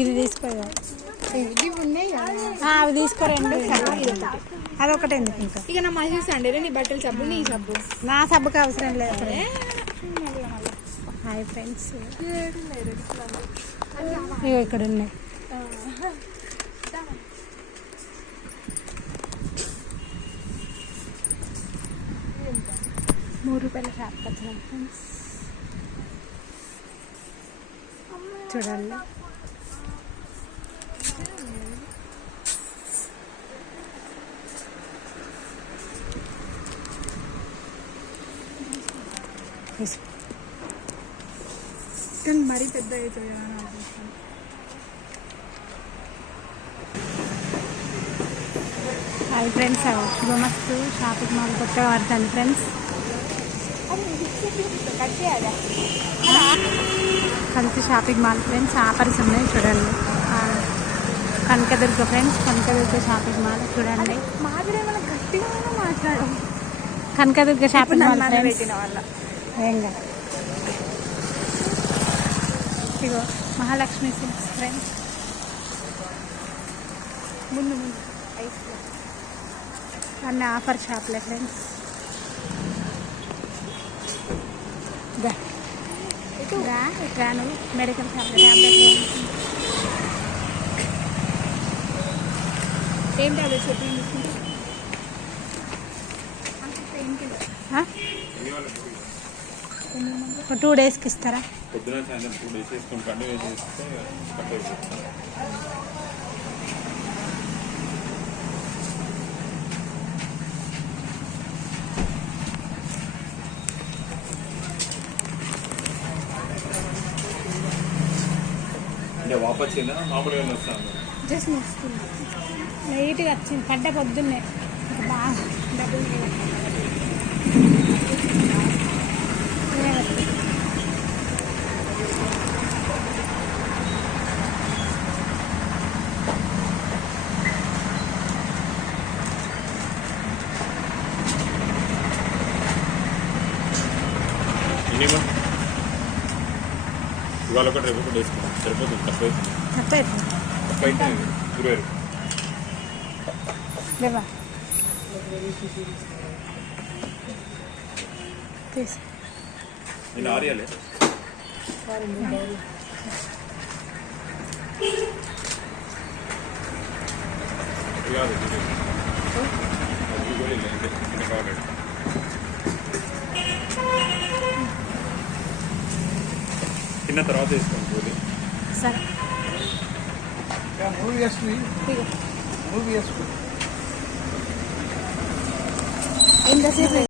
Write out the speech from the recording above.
ఇది తీసుకో అవి తీసుకోరండి అదొకటి ఎందుకు ఇంకా ఇక నా మళ్ళీ సండే నీ బట్టలు సబ్బు నీ సబ్బు నా సబ్బుకి అవసరం లేదు. హాయ్ ఫ్రెండ్స్, ఇవి ఇక్కడ ఉన్నాయి. ₹3 షాప్కి వచ్చినాం ఫ్రెండ్స్. చూడండి కానీ మరీ పెద్ద అవుతుంది కదా. హాయ్ ఫ్రెండ్స్, శుభమస్తు. షాపింగ్ మాల్ కొత్తగా పడుతుంది ఫ్రెండ్స్. కలిసి షాపింగ్ మాల్ ఫ్రెండ్స్, ఆఫర్స్ ఉన్నాయి చూడండి. Kanakadurga friends, Kanakadurga shopping mall చూడండి. Kanakadurga shopping mall friends. ఏంగా ఇగో మహాలక్ష్మి సిల్క్స్ ఫ్రెండ్స్. ముందు అన్నీ ఆఫర్ షాప్లే ఫ్రెండ్స్. ఇట్రాను మెడికల్ షాప్లో ట్యాబ్లెట్లు ఏం ట్యాబ్లెట్స్ చెప్పండి. 2 డేస్కి ఇస్తారా? పొద్దున సాయంత్రం 2 డేస్ వేసుకొని కంటిన్యూ చేస్తే కట్ అయిపోతుంది. అంటే వాపస్ వచ్చిందా మామూలుగా వస్తాను? జస్ట్ వస్తుంది లైట్గా వచ్చింది. పడ్డ పొద్దున్నే బాగా డబ్బులు ఇవాళ ఒకటి రేపు ఒకటి వేసుకున్నాం సరిపోతుంది. తక్కువ అయితే 20 లేవా నేను ఆర్యాలే తిన్న తర్వాత వేసుకోండి పూరి. సరే మూవీ వేసుకుని ఎంతసేపు